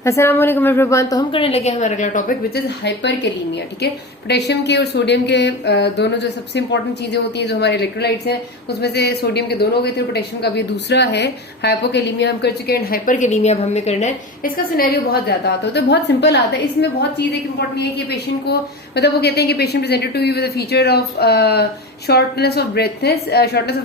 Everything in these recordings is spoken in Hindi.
अस्सलाम वालेकुम एवरीवन। तो हम करने लगे हमारा अगला टॉपिक विच इज हाइपरकैलीमिया। ठीक है, पोटेशियम के और सोडियम के दोनों जो सबसे इंपॉर्टेंट चीजें होती हैं जो हमारे इलेक्ट्रोलाइट्स हैं, उसमें से सोडियम के दोनों हो गए थे, पोटेशियम का भी दूसरा है। हाइपोकैलीमिया हम कर चुके हैं, हाइपरकैलीमिया अब हमें करना है। इसका सिनेरियो बहुत ज्यादा आता है, तो बहुत सिंपल आता है। इसमें बहुत चीज एक इंपॉर्टेंट नहीं है कि पेशेंट को, मतलब वो कहते हैं कि patient presented to you with feature of shortness of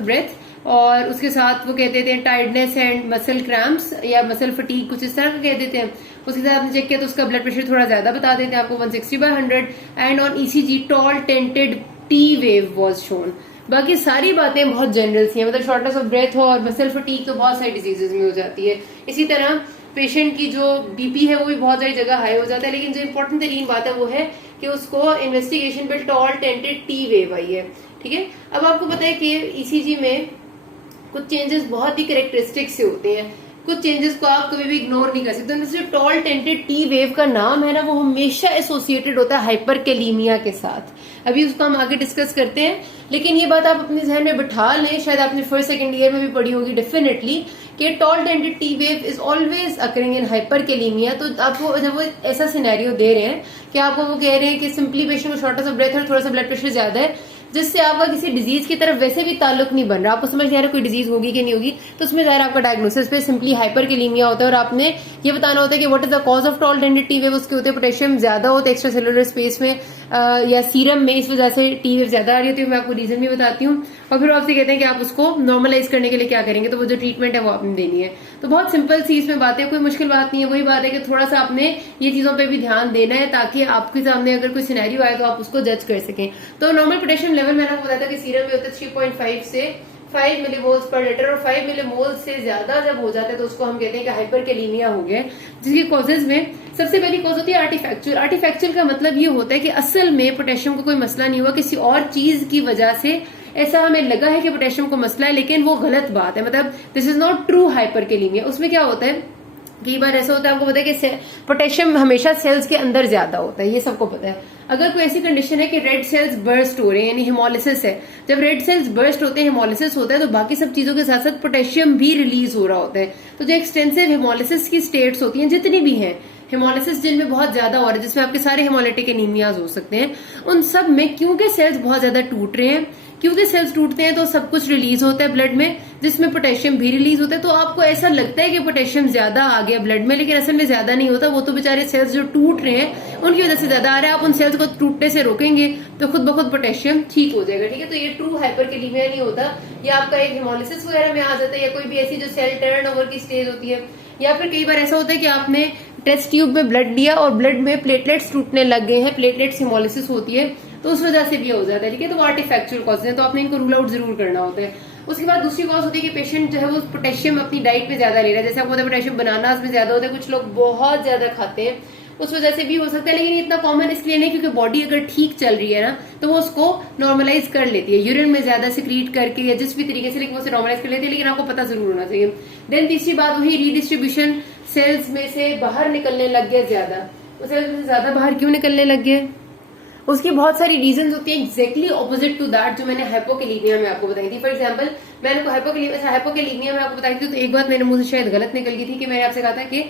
breath, और उसके साथ वो कहते थे टायर्डनेस एंड मसल क्रैम्प्स या मसल फटीग, कुछ इस तरह का कह देते हैं। उसके साथ आपने चेक किया तो उसका ब्लड प्रेशर थोड़ा ज्यादा बता देते हैं आपको, 160/100, and on ECG tall tented T wave was shown. बाकी सारी बातें बहुत जनरल सी हैं, मतलब शॉर्टनेस ऑफ ब्रेथ और मसल फटीग तो बहुत सारी डिजीजेज में हो जाती है। इसी तरह पेशेंट की जो बीपी है वो भी बहुत सारी जगह हाई हो जाता है, लेकिन जो इंपॉर्टेंट तरीन बात है वो है कि उसको इन्वेस्टिगेशन पे टॉल टेंटेड टी वेव आई है। ठीक है, अब आपको पता है कि ईसीजी में कुछ चेंजेस बहुत ही करेक्टरिस्टिक से होते हैं, कुछ चेंजेस को आप कभी भी इग्नोर नहीं कर सकते। उनमें से टॉल टेंटेड टी वेव का नाम है ना, वो हमेशा एसोसिएटेड होता है हाइपरकैलीमिया के साथ। अभी उसको हम आगे डिस्कस करते हैं, लेकिन ये बात आप अपने जहन में बिठा लें, शायद आपने फर्स्ट सेकंड ईयर में भी पढ़ी होगी डेफिनेटली, कि tall tented T wave is always occurring in hyperkalaemia. तो आपको जब वो ऐसा सिनेरियो दे रहे हैं कि आपको वो कह रहे हैं कि सिंपली पेशेंट को शॉर्टनेस ऑफ ब्रेथ और थोड़ा सा ब्लड प्रेशर ज्यादा है, जिससे आपका किसी डिजीज की तरफ वैसे भी ताल्लुक नहीं बन रहा, आपको समझ नहीं आ रहा कोई डिजीज होगी कि नहीं होगी, तो उसमें जाहिर आपका डायग्नोसिस पे सिंपली हाइपरकैलीमिया होता है। और आपने ये बताना होता है कि what is the cause of tall tented T wave. उसके होते हैं पोटेशियम ज्यादा होता है एक्स्ट्रा सेलुलर स्पेस में या सीरम में, इस वजह से टी वेव ज्यादा आ रही होती है। मैं आपको रीजन भी बताती हूँ, और फिर आपसे कहते हैं कि आप उसको नॉर्मलाइज करने के लिए क्या करेंगे, तो वो जो ट्रीटमेंट है वो आपने देनी है। तो बहुत सिंपल सी इसमें बात है, कोई मुश्किल बात नहीं है। वही बात है कि थोड़ा सा आपने ये चीजों पे भी ध्यान देना है ताकि आपके सामने अगर कोई सिनेरियो आए तो आप उसको जज कर सकें। तो नॉर्मल पोटेशियम लेवल मैंने आपको बताया था कि सीरम में होता है 3.5 से 5 मिलीमोल्स पर लीटर, और 5 मिलीमोल से ज्यादा जब हो जाता है तो उसको हम कहते हैं कि हाइपरकैलीमिया हो गया। जिसकी कॉजेज में सबसे पहली कॉज होती है आर्टिफैक्चुअल। आर्टिफैक्चुअल का मतलब ये होता है कि असल में पोटेशियम को कोई मसला नहीं हुआ, किसी और चीज की वजह से ऐसा हमें लगा है कि पोटेशियम को मसला है, लेकिन वो गलत बात है, मतलब दिस इज नॉट ट्रू हाइपरकैलीमिया। उसमें क्या होता है, कई बार ऐसा होता है, आपको पता है कि पोटेशियम हमेशा सेल्स के अंदर ज्यादा होता है, ये सबको पता है। अगर कोई ऐसी कंडीशन है कि रेड सेल्स बर्स्ट हो रहे हैं, यानी हेमोलिसिस है, जब रेड सेल्स बर्स्ट होते हैं, हेमोलिसिस होता है, तो बाकी सब चीजों के साथ साथ पोटेशियम भी रिलीज हो रहा होता है। तो जो एक्सटेंसिव हेमोलिसिस की स्टेट्स होती हैं, जितनी भी हैं हेमोलिसिस जिनमें बहुत ज्यादा हो रहा है, जिसमें आपके सारे हेमोलिटिक एनीमियाज हो सकते हैं, उन सब में क्योंकि सेल्स बहुत ज्यादा टूट रहे हैं, क्योंकि सेल्स टूटते हैं तो सब कुछ रिलीज होता है ब्लड में, जिसमें पोटेशियम भी रिलीज होता है। तो आपको ऐसा लगता है कि पोटेशियम ज्यादा आ गया ब्लड में, लेकिन असल में ज्यादा नहीं होता। वो तो बेचारे सेल्स जो टूट रहे हैं उनकी वजह से ज्यादा आ रहा है। आप उन सेल्स को टूटने से रोकेंगे तो खुद ब खुद पोटेशियम ठीक हो जाएगा। ठीक है, तो ये ट्रू हाइपरकैलीमिया नहीं होता, या आपका एक हेमोलिसिस वगैरह में आ जाता है, या कोई भी ऐसी जो सेल टर्नओवर की स्टेज होती है। या फिर कई बार ऐसा होता है कि आपने टेस्ट ट्यूब में ब्लड लिया और ब्लड में प्लेटलेट्स टूटने लग गए हैं, प्लेटलेट्स हेमोलिसिस होती है, तो उस वजह से भी हो जाता है। ठीक है, तो वो आर्टिफैक्चुअल कॉज है, तो आपने इनको रूल आउट जरूर करना होता है। उसके बाद दूसरी कॉज होती है कि पेशेंट जो है वो पोटेशियम अपनी डाइट में ज्यादा ले रहा है, जैसे आपको पता है पोटेशियम बनानास में ज्यादा होता है, कुछ लोग बहुत ज्यादा खाते हैं, उस वजह से भी हो सकता है। लेकिन इतना कॉमन इसलिए नहीं, क्योंकि बॉडी अगर ठीक चल रही है ना तो वो उसको नॉर्मलाइज कर लेती है, यूरिन में ज्यादा सिक्रीट करके या जिस भी तरीके से, लेकिन वो नॉर्मलाइज कर लेती है। लेकिन आपको पता जरूर होना चाहिए। देन तीसरी बात वही रीडिस्ट्रीब्यूशन, सेल्स में से बाहर निकलने लग गया ज्यादा। तो सेल्स में से ज्यादा बाहर क्यों निकलने लग गए, उसकी बहुत सारी रीजंस होती है, एग्जैक्टली ऑपोजिट टू दैट जो मैंने हाइपोकैलीमिया में आपको बताई थी। फॉर एग्जांपल मैंने हाइपोकैलीमिया में आपको बताई थी, तो एक बात मेरे मुंह से शायद गलत निकल गई थी कि मैंने आपसे कहा था कि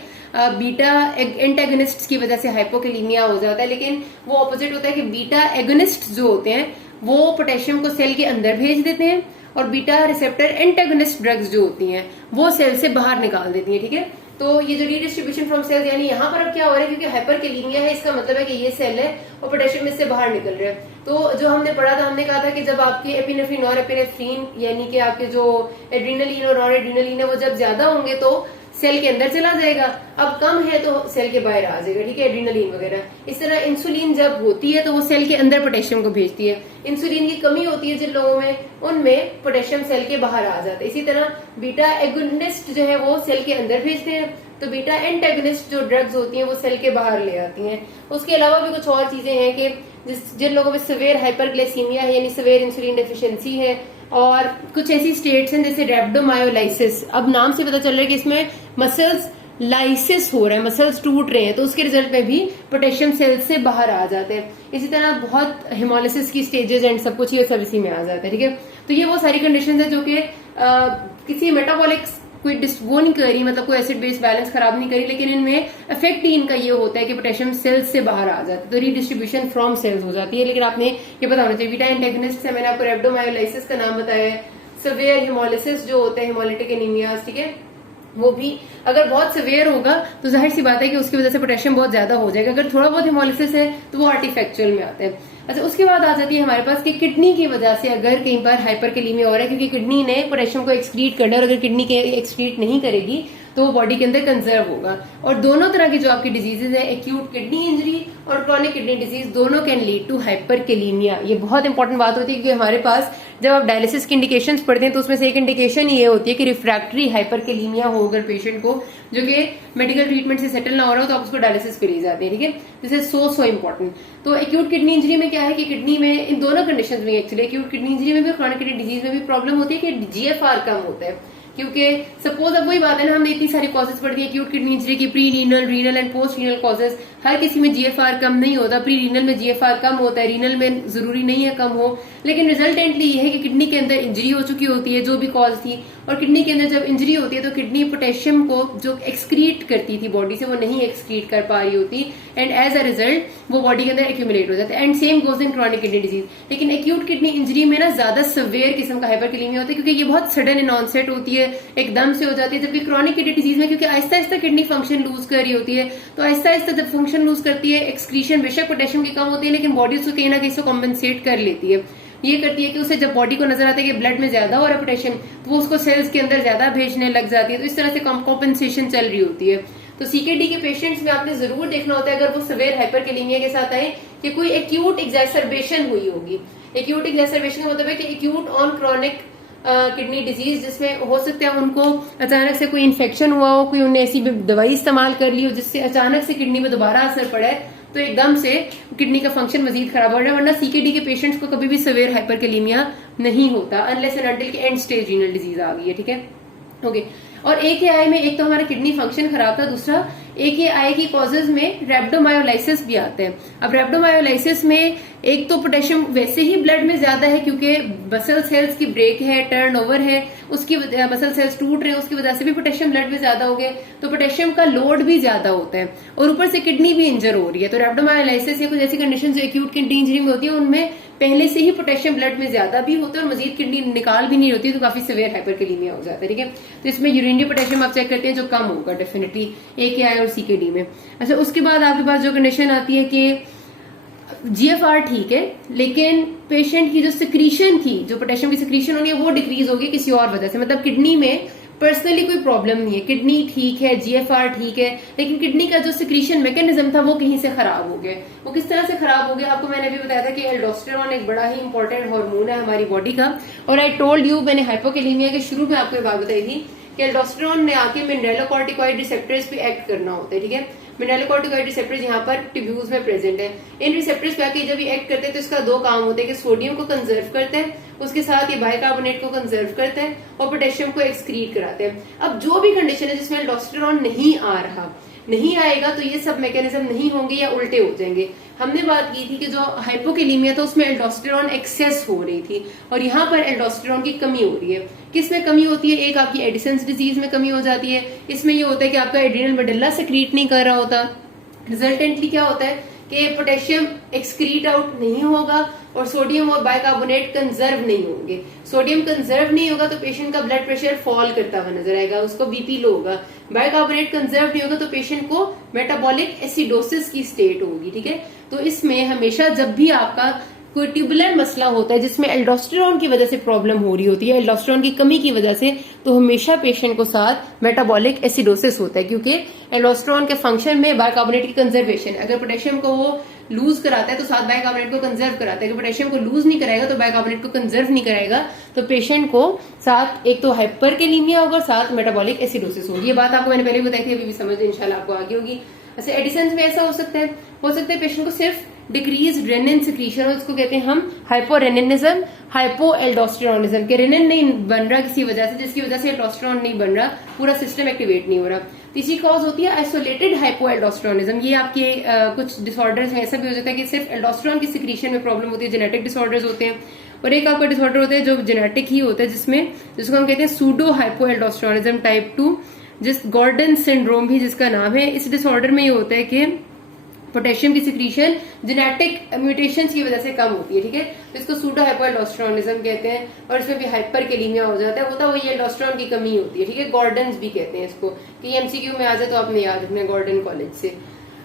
बीटा एंटागोनिस्ट की वजह से हाइपोकैलीमिया हो जाता है, लेकिन वो ऑपोजिट होता है कि बीटा एगोनिस्ट जो होते हैं वो पोटेशियम को सेल के अंदर भेज देते हैं, और बीटा रिसेप्टर एंटागोनिस्ट ड्रग्स जो होती हैं वो सेल से बाहर निकाल देती हैं। ठीक है, तो ये जो रीडिस्ट्रीब्यूशन फ्रॉम सेल्स, यानी यहाँ पर अब क्या हो रहा है, क्योंकि हाइपरकैलीमिया है, इसका मतलब है कि ये सेल है और पोटेशियम इससे बाहर निकल रहा है। तो जो हमने पढ़ा था, हमने कहा था कि जब आपके एपिनेफ्रिन और एपिनेफ्रीन, यानी कि आपके जो एड्रीनलिन और नॉन एड्रीनलिन है, वो जब ज्यादा होंगे तो सेल के अंदर चला जाएगा, अब कम है तो सेल के बाहर आ जाएगा। ठीक है, एड्रीनलिन वगैरह। इस तरह इंसुलिन जब होती है तो वो सेल के अंदर पोटेशियम को भेजती है। इंसुलिन की कमी होती है जिन लोगों में, उनमें पोटेशियम सेल के बाहर आ जाता है। इसी तरह बीटा एगोनिस्ट जो है वो सेल के अंदर भेजते हैं, तो बीटा एंटागोनिस्ट जो ड्रग्स होती हैं वो सेल के बाहर ले आती हैं। उसके अलावा भी कुछ और चीजें हैं कि जिन लोगों में सिवियर हाइपरग्लाइसीमिया है, यानी सिवियर इंसुलिन डेफिशिएंसी है, और कुछ ऐसी स्टेट्स हैं जैसे रेब्डोमायोलाइसिस। अब नाम से पता चल रहा है कि इसमें मसल्स लाइसिस हो रहा है, मसल्स टूट रहे हैं, तो उसके रिजल्ट में भी पोटेशियम सेल्स से बाहर आ जाते हैं। इसी तरह बहुत हेमोलिसिस की स्टेजेस एंड सब कुछ ये सब इसी में आ जाता है। ठीक है, तो ये वो सारी कंडीशंस है जो कि किसी मेटाबॉलिक कोई वो नहीं कर रही, मतलब कोई एसिड बेस बैलेंस खराब नहीं करी, लेकिन इनमें इफेक्ट ही इनका ये होता है कि पोटेशियम सेल्स से बाहर आ जाता है, तो रीडिस्ट्रीब्यूशन फ्रॉम सेल्स हो जाती है। लेकिन आपने ये पता होना चाहिए बीटा एंटेगोनिस्ट है, मैंने आपको रेब्डोमायोलाइसिस का नाम बताया है, सिवियर हेमोलिसिस जो होता है हेमोलिटिक एनीमियाज, ठीक है, वो भी अगर बहुत सिवियर होगा तो जाहिर सी बात है कि उसकी वजह से पोटेशियम बहुत ज्यादा हो जाएगा। अगर थोड़ा बहुत हेमोलिसिस है तो वो आर्टिफैक्चुअल में आता है। अच्छा, उसके बाद आ जाती है हमारे पास कि किडनी की वजह से अगर कहीं पर हाइपरकैलेमिया हो रहा है, क्योंकि किडनी ने पोटेशियम को एक्सक्रीट करना है, और अगर किडनी के एक्सक्रीट नहीं करेगी तो वो बॉडी के अंदर कंजर्व होगा। और दोनों तरह की जो आपकी डिजीजेज है, एक्यूट किडनी इंजरी और क्रॉनिक किडनी डिजीज, दोनों कैन लीड टू हाइपरकैलेमिया। ये बहुत इंपॉर्टेंट बात होती है, क्योंकि हमारे पास जब आप डायलिसिस की इंडिकेशंस पढ़ते हैं तो उसमें से एक इंडिकेशन ये होती है कि रिफ्रैक्टरी हाइपरकैलेमिया हो अगर पेशेंट को, जो कि मेडिकल ट्रीटमेंट से सेटल ना हो रहा हो, तो आप उसको डायलिसिस पे ले जाते हैं, ठीक है। This is so important. तो एक्यूट किडनी इंजरी में क्या है कि किडनी में इन दोनों कंडीशन में, एक्चुअली एक्यूट किडनी इंजरी में भी क्रॉनिक किडनी डिजीज में भी प्रॉब्लम होती है कि जीएफआर कम होता है, क्योंकि सपोज अब वही बात है ना, हमने इतनी सारी कॉजेज पढ़ दी एक्यूट किडनी इंजरी की, pre renal, renal and post renal causes, हर किसी में जीएफआर कम नहीं होता। प्री रीनल में जीएफआर कम होता है, रीनल में जरूरी नहीं है कम हो, लेकिन रिजल्टेंटली ये है कि किडनी के अंदर इंजरी हो चुकी होती है जो भी कॉज थी, और किडनी के अंदर जब इंजरी होती है तो किडनी पोटेशियम को जो एक्सक्रीट करती थी बॉडी से वो नहीं एक्सक्रीट कर पा रही होती, एंड एज अ रिजल्ट वो बॉडी के अंदर एक्यूमुलेट हो जाता है। And same goes in chronic kidney disease. लेकिन एक्यूट किडनी इंजरी में ना ज्यादा सिवियर किस्म का हाइपरकैलेमिया होता है, क्योंकि ये बहुत सडन इन ऑनसेट होती है, एकदम से हो जाती है। जबकि क्रॉनिक किडनी डिजीज में क्योंकि Aahista Aahista kidney function loose कर रही होती है, तो आहिस्ता आहिस्ता जब फंक्शन लूज करती है, एक्सक्रीशन बेशक पोटेशियम की कम होती है, लेकिन बॉडी उसको कहीं ना कहीं कॉम्पेंसेट कर लेती है। ये करती है कि उसे जब बॉडी को नजर आता है कि ब्लड में ज्यादा हो रहा है पोटेशियम, तो वो उसको सेल्स के अंदर ज्यादा भेजने लग जाती है। तो इस तरह से कॉम्पेंसेशन चल रही होती है। तो सीकेडी के पेशेंट्स में आपने जरूर देखना होता है, अगर वो सिवियर हाइपरकैलेमिया के साथ आए, कि कोई एक्यूट एग्जैसरबेशन हुई होगी। एक्यूट एग्जैसरबेशन का मतलब है कि acute on chronic kidney disease, जिसमें हो सकता है उनको अचानक से कोई इन्फेक्शन हुआ हो, कोई उन्हें ऐसी दवाई इस्तेमाल कर ली हो जिससे अचानक से किडनी में दोबारा असर पड़ा है, तो एकदम से किडनी का फंक्शन मजीद खराब हो रहा है। वरना सीकेडी के पेशेंट्स को कभी भी सिवियर हाइपरकैलेमिया नहीं होता, अनलेस एंड अनटिल की एंड स्टेज रीनल डिजीज आ गई है, ठीक है, ओके। और AKI में एक तो हमारा किडनी फंक्शन खराब था, दूसरा AKI की कॉजेज में रेब्डोमायोलाइसिस भी आते हैं। अब रेब्डोमायोलाइसिस में एक तो पोटेशियम वैसे ही ब्लड में ज्यादा है, क्योंकि मसल सेल्स की ब्रेक है, टर्नओवर है, उसकी मसल सेल्स टूट रहे हैं, उसकी वजह से भी पोटेशियम ब्लड में ज्यादा हो गए, तो पोटेशियम का लोड भी ज्यादा होता है, और ऊपर से किडनी भी इंजर हो रही है। तो रेब्डोमायोलाइसिस या कुछ ऐसी कंडीशन जो एक्यूट किडनी इंजरी में होती है, उनमें पहले से ही पोटेशियम ब्लड में ज्यादा भी होता है और मजीद किडनी निकाल भी नहीं होती, तो काफी सिवियर हाइपरकैलेमिया हो जाता है, ठीक है। तो इसमें यूरिनरी पोटेशियम आप चेक करते हैं जो कम होगा डेफिनेटली AKI और CKD में। अच्छा, उसके बाद आपके पास जो कंडीशन आती है कि GFR ठीक है, लेकिन पेशेंट की जो सिक्रीशन थी, जो पोटेशियम की सिक्रीशन होनी है, वो डिक्रीज होगी किसी और वजह से। मतलब किडनी में पर्सनली कोई प्रॉब्लम नहीं है, किडनी ठीक है, GFR ठीक है, लेकिन किडनी का जो सिक्रीशन मैकेनिज्म था वो कहीं से खराब हो गया। वो किस तरह से खराब हो गया, आपको मैंने अभी बताया था कि एल्डोस्टेरोन एक बड़ा ही इंपॉर्टेंट हार्मोन है हमारी बॉडी का। और आई टोल्ड यू, मैंने हाइपोकैलेमिया के शुरू में आपको बात बताई थी कि एल्डोस्टेरोन ने आके मिनरलोकॉर्टिकॉइड रिसेप्टर्स पे एक्ट करना होता है, ठीक है। मिनरलोकॉर्टिकॉइड रिसेप्टर्स यहाँ पर टिब्यूल्स में प्रेजेंट है। इन रिसेप्टर्स पे आके जब ये एक्ट करते हैं तो इसका दो काम होते हैं कि सोडियम को कंजर्व करते हैं, उसके साथ ये बाइकार्बोनेट को कंजर्व करते हैं, और पोटेशियम को एक्सक्रीट कराते हैं। अब जो भी कंडीशन है जिसमें एल्डोस्टेरोन नहीं आ रहा, नहीं आएगा, तो ये सब मैकेनिज्म नहीं होंगे या उल्टे हो जाएंगे। हमने बात की थी कि जो हाइपोकैलेमिया था उसमें एल्डोस्टेरोन एक्सेस हो रही थी, और यहाँ पर एल्डोस्टेरोन की कमी हो रही है। किस में कमी होती है? एक आपकी एडिसन्स डिजीज में कमी हो जाती है। इसमें ये होता है कि आपका एड्रिनल मेडुल्ला सेक्रीट नहीं कर रहा होता। रिजल्टेंटली क्या होता है कि पोटेशियम एक्सक्रीट आउट नहीं होगा और सोडियम और बाइकार्बोनेट कंजर्व नहीं होंगे। सोडियम कंजर्व नहीं होगा तो पेशेंट का ब्लड प्रेशर फॉल करता हुआ नजर आएगा, उसको बीपी लो होगा। बाइकार्बोनेट कंजर्व नहीं होगा तो पेशेंट को मेटाबॉलिक एसिडोसिस की स्टेट होगी, ठीक है। तो इसमें हमेशा जब भी आपका कोई ट्यूबुलर मसला होता है जिसमें एल्डोस्टेरोन की वजह से प्रॉब्लम हो रही होती है, एल्डोस्टेरोन की कमी की वजह से, तो हमेशा पेशेंट को साथ मेटाबॉलिक एसिडोसिस होता है, क्योंकि एल्डोस्टेरोन के फंक्शन में बाइकार्बोनेट की कंजर्वेशन। अगर पोटेशियम को वो लूज कराता है तो साथ बाइकार्बोनेट को कंजर्व कराता है। अगर पोटेशियम को लूज नहीं कराएगा तो बाइकार्बोनेट को कंजर्व नहीं कराएगा, तो पेशेंट को साथ एक तो हाइपरकैलेमिया होगा, साथ मेटाबॉलिक एसिडोसिस होगी। ये बात आपको मैंने पहले भी बताई थी, अभी भी समझ इंशाल्लाह आपको आगे होगी। अच्छा, एडिसन्स में ऐसा हो सकता है पेशेंट को सिर्फ डिक्रीज रेनिन सिक्रीशन, उसको कहते हैं हम हाइपोरेनिनिज्म, हाइपोएल्डोस्टेरोनिज्म, के रेनिन नहीं बन रहा किसी वजह से, जिसकी वजह से एल्डोस्टेरोन नहीं बन रहा, पूरा सिस्टम एक्टिवेट नहीं हो रहा। तीसरी कॉज होती है आइसोलेटेड हाइपोएल्डोस्टेरोनिज्म। ये आपके कुछ डिसऑर्डर्स में ऐसा भी हो जाता है कि सिर्फ एल्डोस्टेरोन की सिक्रीशन में प्रॉब्लम होती है, जेनेटिक डिसऑर्डर्स होते हैं। और एक आपका डिसऑर्डर होता है जो जेनेटिक ही होता है, जिसको हम कहते हैं सूडो हाइपोएल्डोस्टेरोनिज्म टाइप 2, गॉर्डन सिंड्रोम भी जिसका नाम है। इस डिसऑर्डर में ये होता है कि पोटेशियम की सिक्रीशन जेनेटिक म्यूटेशंस की वजह से कम होती है, ठीक है। तो इसको सूडो हाइपोएल्डोस्टेरोनिज्म कहते हैं, और इसमें भी हाइपरकेलीमिया हो जाता है, होता वो ये एल्डोस्टेरोन की कमी होती है, ठीक है। गॉर्डन्स भी कहते हैं इसको, कि एमसीक्यू में आ जाए तो आपने याद रखना है गॉर्डन कॉलेज से।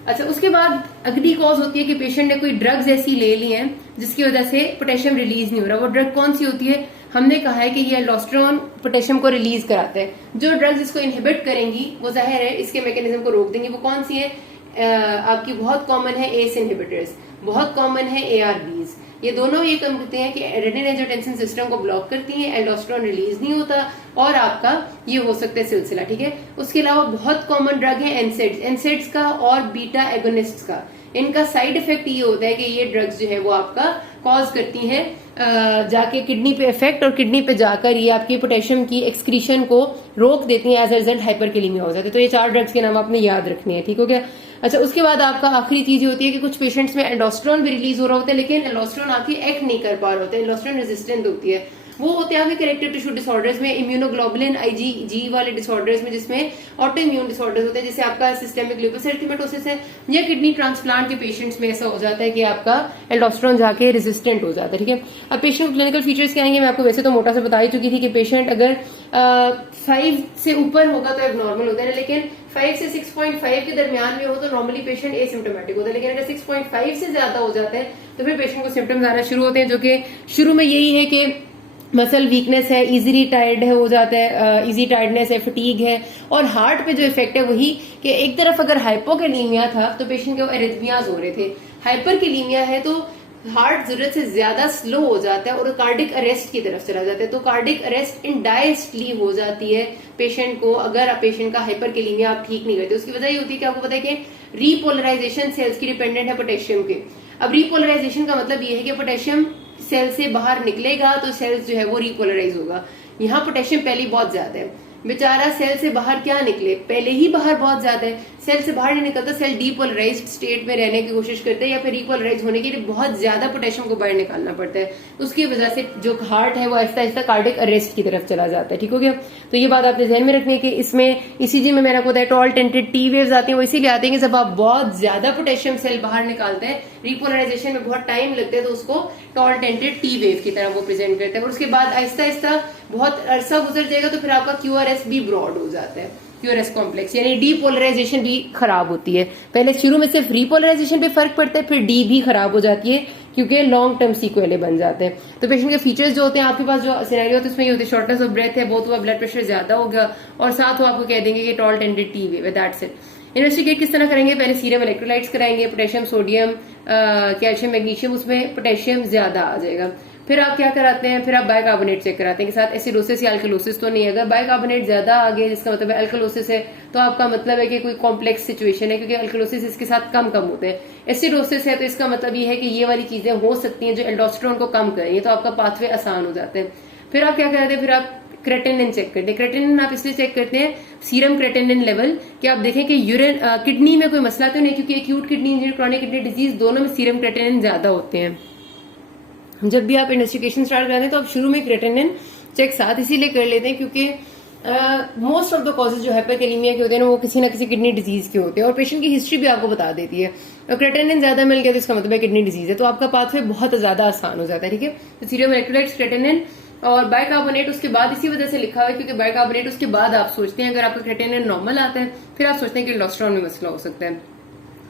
अच्छा, उसके बाद अगली कॉज होती है कि पेशेंट ने कोई ड्रग्स ऐसी ले ली हैं जिसकी वजह से पोटेशियम रिलीज नहीं हो रहा। वो ड्रग कौन सी होती है? हमने कहा है कि ये एल्डोस्टेरोन पोटेशियम को रिलीज कराता है। जो ड्रग्स इसको इनहिबिट करेंगी वो जाहिर है इसके मैकेनिज्म को रोक देंगी। वो कौन सी है? आपकी बहुत कॉमन है एस इनहिबिटर्स, बहुत कॉमन है एआरबीज। ये दोनों ये काम करते हैं कि एड्रेनल एंजियोटेंसिन सिस्टम को ब्लॉक करती हैं, एल्डोस्टेरोन रिलीज नहीं होता और आपका ये हो सकता है सिलसिला, ठीक है। उसके अलावा बहुत कॉमन ड्रग है एनसेड्स का और बीटा एगोनिस्ट का। इनका साइड इफेक्ट ये होता है कि ये ड्रग्स जो है वो आपका कॉज करती हैं जाके किडनी पे इफेक्ट, और किडनी पे जाकर ये आपकी पोटेशियम की एक्सक्रीशन को रोक देती हैं, एज अ रिजल्ट हाइपरकेलीमिया हो जाती है। तो ये 4 ड्रग्स के नाम आपने याद रखने हैं, ठीक हो गया। अच्छा, उसके बाद आपका आखिरी चीज होती है कि कुछ पेशेंट्स में एल्डोस्टेरोन भी रिलीज हो रहा होता है, लेकिन एल्डोस्टेरोन आपकी एक्ट नहीं कर पा रहा होता है, एल्डोस्टेरोन रेजिस्टेंट होती है। वो होते हैं आपके करेक्टिव टिश्यू डिसऑर्डर्स में, इम्यूनोग्लोबुलिन आईजी वाले डिसऑर्डर्स में, जिसमें ऑटो इम्यून डिसऑर्डर्स होते हैं, जैसे आपका सिस्टेमिक लुपस एरिथेमेटोसिस है, या किडनी ट्रांसप्लांट के पेशेंट्स में ऐसा हो जाता है कि आपका एल्डोस्टेरोन जाके रेजिस्टेंट हो जाता है, ठीक है। अब पेशेंट क्लिनिकल फीचर्स क्या आएंगे, मैं आपको वैसे तो मोटा से बता ही चुकी थी कि पेशेंट अगर 5 से ऊपर होगा तो एबनॉर्मल होता है, लेकिन 5 से 6.5 के दरमियान में हो तो नॉर्मली पेशेंट एसिम्प्टोमेटिक होता है। लेकिन अगर 6.5 से ज्यादा हो जाता है तो फिर पेशेंट को सिम्टम्स आना शुरू होते हैं, जो कि शुरू में यही है कि मसल वीकनेस है, इजीली टायर्ड है हो जाता है, इजी टायर्डनेस है, फटीग है, और हार्ट पे जो इफेक्ट है वही कि एक तरफ अगर हाइपोकैलीमिया था तो पेशेंट के एरिथमियाज हो रहे थे, हाइपरकैलीमिया है तो हार्ट जरूरत से ज्यादा स्लो हो जाता है और कार्डिक अरेस्ट की तरफ चला जाता है। तो कार्डिक अरेस्ट इन डायस्टली हो जाती है पेशेंट को, अगर पेशेंट का हाइपरकैलीमिया आप ठीक नहीं करते। उसकी वजह ये होती है कि आपको पता है कि रीपोलराइजेशन सेल्स की डिपेंडेंट है पोटेशियम के। अब रीपोलराइजेशन का मतलब ये है कि पोटेशियम सेल से बाहर निकलेगा तो सेल्स जो है वो रीपोलराइज होगा। यहाँ पोटेशियम पहले बहुत ज्यादा है, बेचारा सेल से बाहर क्या निकले, पहले ही बाहर बहुत ज्यादा है, सेल से बाहर नहीं निकलता, सेल डीपोलराइज्ड स्टेट में रहने की कोशिश करते हैं, या फिर रीपोलराइज होने के लिए बहुत ज्यादा पोटेशियम को बाहर निकालना पड़ता है। उसकी वजह से जो हार्ट है वो आहिस्ता आहिस्ता कार्डिक अरेस्ट की तरफ चला जाता है, ठीक हो गया। तो ये बात आपने ध्यान में रखनी है कि इसमें ईसीजी में मैंने आपको बताया टॉल टेंटेड टी वेव्स आते हैं, वो इसीलिए आते हैं कि जब आप बहुत ज्यादा पोटेशियम सेल बाहर निकालते हैं, रीपोलराइजेशन में बहुत टाइम लगता है, तो उसको टॉल टेंटेड टी वेव की तरह वो प्रेजेंट करते हैं। और उसके बाद आहिस्ता आहिस्ता बहुत अरसा गुजर जाएगा तो फिर आपका क्यूआरएस भी ब्रॉड हो जाता है, क्यूआरएस कॉम्प्लेक्स, यानी डीपोलराइजेशन भी खराब होती है। पहले शुरू में सिर्फ रीपोलराइजेशन पे फर्क पड़ता है, फिर डी भी खराब हो जाती है क्योंकि लॉन्ग टर्म सीक्वेले बन जाते हैं। तो पेशेंट के फीचर्स जो होते हैं, आपके पास जो सिनेरियो होता है उसमें ये होती है शॉर्टनेस ऑफ ब्रेथ है, बहुत हुआ, ब्लड प्रेशर ज्यादा हो गया, और साथ वो आपको कह देंगे कि tall tented T wave, that's it. Investigate किस तरह करेंगे? पहले सीरम इलेक्ट्रोलाइट्स कराएंगे, पोटेशियम, सोडियम, कैल्शियम, मैग्नीशियम, उसमें पोटेशियम ज्यादा आ जाएगा। फिर आप क्या कराते हैं? फिर आप बाइकार्बोनेट चेक कराते हैं कि साथ एसिडोसिस या अल्कलोसिस तो नहीं है। अगर बाइकार्बोनेट ज्यादा आ गया जिसका मतलब है अल्कलोसिस है, तो आपका मतलब है कि कोई कॉम्प्लेक्स सिचुएशन है, क्योंकि अल्कलोसिस इसके साथ कम होते हैं। एसिडोसिस है तो इसका मतलब ये है कि ये वाली चीजें हो सकती हैं जो एल्डोस्टेरोन को कम करेंगे, तो आपका पाथवे आसान हो जाते हैं। फिर आप क्या करते हैं? फिर आप क्रेटिनिन चेक करते हैं। क्रेटिनिन आप इसलिए चेक करते हैं, सीरम क्रेटिनिन लेवल, कि आप देखें कि यूरिन किडनी में कोई मसला तो नहीं, क्योंकि acute kidney injury, chronic kidney disease दोनों में सीरम क्रेटिनिन ज्यादा होते हैं। जब भी आप इन्वेस्टिगेशन स्टार्ट करते हैं तो आप शुरू में क्रेटिनिन चेक साथ इसीलिए कर लेते हैं क्योंकि मोस्ट ऑफ द कॉजेज जो हाइपरकैलीमिया के होते हैं वो किसी ना किसी किडनी डिजीज के होते हैं, और पेशेंट की हिस्ट्री भी आपको बता देती है। और क्रेटिनिन ज्यादा मिल गया तो इसका मतलब है किडनी डिजीज है, तो आपका पाथवे बहुत ज्यादा आसान हो जाता है, ठीक है। तो सीरम इलेक्ट्रोलाइट्स, क्रेटिनिन और बाइकार्बोनेट उसके बाद इसी वजह से लिखा हुआ है क्योंकि बाइकार्बोनेट उसके बाद आप सोचते हैं, अगर आपका क्रेटिनिन नॉर्मल आता है फिर आप सोचते हैं कि एल्डोस्टेरोन में मसला हो सकता है।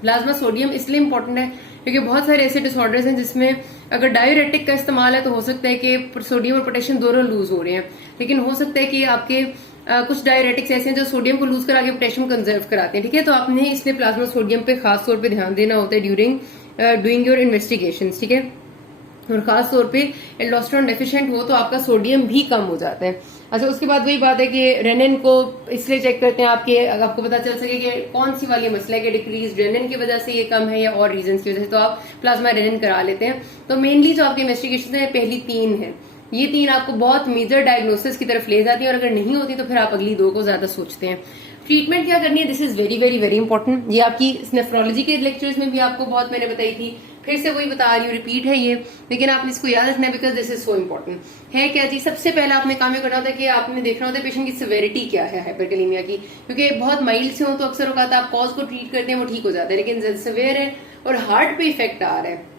प्लाज्मा सोडियम इसलिए इंपॉर्टेंट है क्योंकि बहुत सारे ऐसे डिसऑर्डर्स हैं जिसमें अगर डायूरेटिक का इस्तेमाल है तो हो सकता है कि सोडियम और पोटेशियम दोनों लूज हो रहे हैं, लेकिन हो सकता है कि आपके कुछ डायूरेटिक्स ऐसे हैं जो सोडियम को लूज करा के पोटेशियम कंजर्व कराते हैं, ठीक है। तो आपने इसलिए प्लाज्मा सोडियम पे खास तौर पे ध्यान देना होता है ड्यूरिंग डूइंग योर इन्वेस्टिगेशंस, ठीक है। और खास तौर पे एल्डोस्टेरोन डेफिशिएंट हो तो आपका सोडियम भी कम हो जाता है। अच्छा, उसके बाद वही बात है कि रेनिन को इसलिए चेक करते हैं आपको पता चल सके कि कौन सी वाली मसला है कि डिक्रीज रेनिन की वजह से ये कम है या और रीजन की वजह से, तो आप प्लाज्मा रेनिन करा लेते हैं। तो मेनली जो आपकी इन्वेस्टिगेशन है पहली 3 है, ये 3 आपको बहुत मेजर डायग्नोसिस की तरफ ले जाती है, और अगर नहीं होती तो फिर आप अगली 2 को ज्यादा सोचते हैं। ट्रीटमेंट क्या करनी है, this is very very very important. ये आपकी नेफ्रोलॉजी के लेक्चर्स में भी आपको बहुत मैंने बताई थी, फिर से वही बता रही हूँ, रिपीट है ये, लेकिन आपने इसको याद रखना है because this is so important है। क्या जी, सबसे पहले आपने काम ये करना होता है कि आपने देखना होता है पेशेंट की सिवेरिटी क्या है हाइपरकैलेमिया की, क्योंकि बहुत माइल्ड से हो तो अक्सर होता है आप कॉज को ट्रीट करते हैं वो ठीक हो जाता है, लेकिन सिवियर है और हार्ट पे इफेक्ट आ रहा है,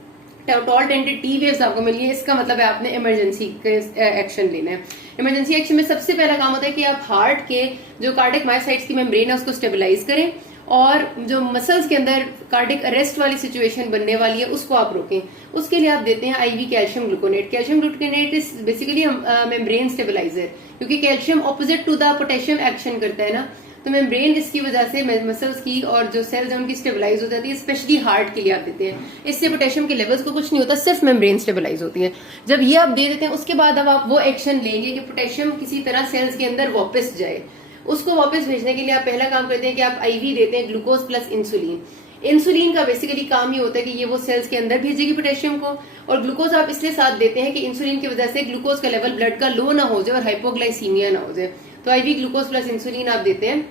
टॉल टेंटेड टी वेव्स आपको मिल रही है, इसका मतलब है आपने इमरजेंसी एक्शन लेना है। इमरजेंसी एक्शन में सबसे पहला काम होता है कि आप हार्ट के जो कार्डिक मायोसाइट्स की मेम्ब्रेन है उसको स्टेबलाइज करें, और जो मसल्स के अंदर कार्डिक अरेस्ट वाली सिचुएशन बनने वाली है उसको आप रोकें। उसके लिए आप देते हैं IV calcium gluconate. Calcium gluconate is basically membrane stabiliser, क्योंकि calcium opposite to the potassium action करता है ना, तो मेम्ब्रेन इसकी वजह से मसल्स की और जो सेल्स है उनकी स्टेबलाइज हो जाती है, स्पेशली हार्ट के लिए आप देते हैं। इससे पोटेशियम के लेवल्स को कुछ नहीं होता, सिर्फ मेम्ब्रेन स्टेबलाइज होती है। जब ये आप दे देते हैं उसके बाद अब आप वो एक्शन लेंगे कि पोटेशियम किसी तरह सेल्स के अंदर वापस जाए। उसको वापस भेजने के लिए आप पहला काम करते हैं कि आप आईवी देते हैं ग्लूकोज प्लस इंसुलिन। इंसुलिन का बेसिकली काम ही होता है कि ये वो सेल्स के अंदर भेजेगी पोटेशियम को, और ग्लूकोज आप इसलिए साथ देते हैं कि इंसुलिन की वजह से ग्लूकोज का लेवल ब्लड का लो ना हो जाए और हाइपोग्लाइसीमिया ना हो जाए। तो आईवी ग्लूकोज प्लस इंसुलिन आप देते हैं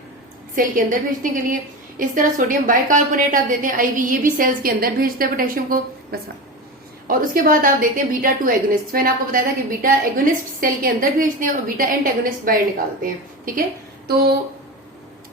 सेल के अंदर भेजने के लिए। इस तरह सोडियम बाइकार्बोनेट आप देते हैं आईवी, ये भी सेल्स के अंदर भेजता है पोटेशियम को, बस। और उसके बाद आप देते हैं बीटा 2 एगोनिस्ट। मैंने आपको बताया था कि बीटा एगोनिस्ट सेल के अंदर भेजते हैं और बीटा एंटागोनिस्ट बाहर निकालते हैं, ठीक है। तो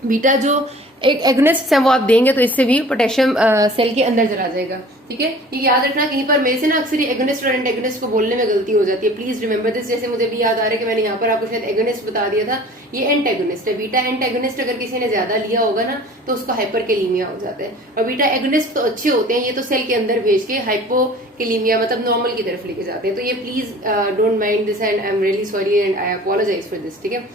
बीटा जो एक एगोनिस्ट है वो आप देंगे तो इससे भी पोटेशियम सेल के अंदर चला जाएगा, ठीक है। ये याद रखना, कहीं पर मेरे से ना अक्सर एगोनिस्ट और एंटागोनिस्ट को बोलने में गलती हो जाती है, प्लीज रिमेंबर दिस। जैसे मुझे भी याद आ रहा है कि मैंने यहाँ पर आपको शायद एगोनिस्ट बता दिया था, ये एंटागोनिस्ट है। बीटा एंटागोनिस्ट अगर किसी ने ज्यादा लिया होगा ना तो उसको हाइपरकैलेमिया हो जाता है, और बीटा एगोनिस्ट तो अच्छे होते हैं, ये तो सेल के अंदर भेज के हाइपोकैलेमिया मतलब नॉर्मल की तरफ लेके जाते हैं। तो ये please don't mind this and I am really sorry and I apologise for this, ठीक है।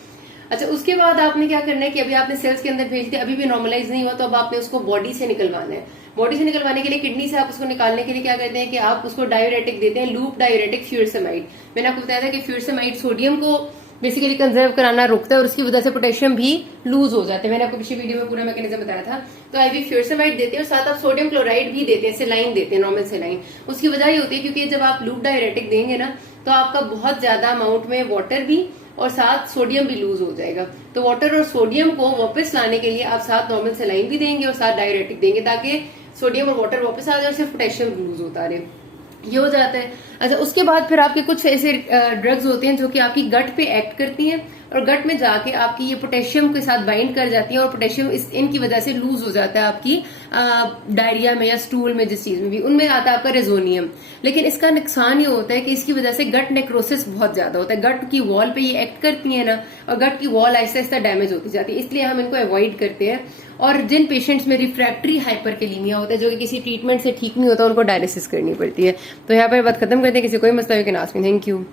अच्छा, उसके बाद आपने क्या करना है कि अभी आपने सेल्स के अंदर भेज दिया, अभी भी नॉर्मलाइज नहीं हुआ, तो अब आपने उसको बॉडी से निकलवाना है। बॉडी से निकलवाने के लिए किडनी से आप उसको निकालने के लिए क्या करते हैं कि आप उसको डायूरेटिक देते हैं, लूप डायूरेटिक फ्यूरसेमाइड। मैंने आपको बताया था कि फ्यूरसेमाइड सोडियम को बेसिकली कंजर्व कराना रोकता है और उसकी वजह से पोटेशियम भी लूज हो जाते हैं। मैंने आपको पिछली वीडियो में पूरा मैकेनिज्म बताया था। तो आईवी फ्यूरसेमाइड देते हैं और साथ आप सोडियम क्लोराइड भी देते हैं, सेलाइन देते हैं, नॉर्मल सेलाइन। उसकी वजह ये होती है क्योंकि जब आप लूप डायूरेटिक देंगे ना तो आपका बहुत ज्यादा अमाउंट में वाटर भी और साथ सोडियम भी लूज हो जाएगा। तो वाटर और सोडियम को वापस लाने के लिए आप साथ नॉर्मल सेलाइन भी देंगे और साथ डायूरेटिक देंगे, ताकि सोडियम और वाटर वापस आ जाए और सिर्फ पोटेशियम लूज होता रहे, ये हो जाता है। अच्छा, उसके बाद फिर आपके कुछ ऐसे ड्रग्स होते हैं जो कि आपकी गट पे एक्ट करती हैं और गट में जाके आपकी ये पोटेशियम के साथ बाइंड कर जाती है और पोटेशियम इनकी वजह से लूज हो जाता है आपकी डायरिया में या स्टूल में, जिस चीज में भी, उनमें आता है आपका रेजोनियम। लेकिन इसका नुकसान ये होता है कि इसकी वजह से गट नेक्रोसिस बहुत ज्यादा होता है। गट की वॉल पे ये एक्ट करती है ना, और गट की वॉल आहिस्ता आहिस्ता डैमेज होती जाती है, इसलिए हम इनको अवॉइड करते हैं। और जिन पेशेंट्स में रिफ्रैक्टरी हाइपरकैलेमिया होता है जो कि किसी ट्रीटमेंट से ठीक नहीं होता, उनको डायलिसिस करनी पड़ती है। तो यहाँ पर बात खत्म करते हैं। किसी कोई मसला हो कि नास में। Thank you.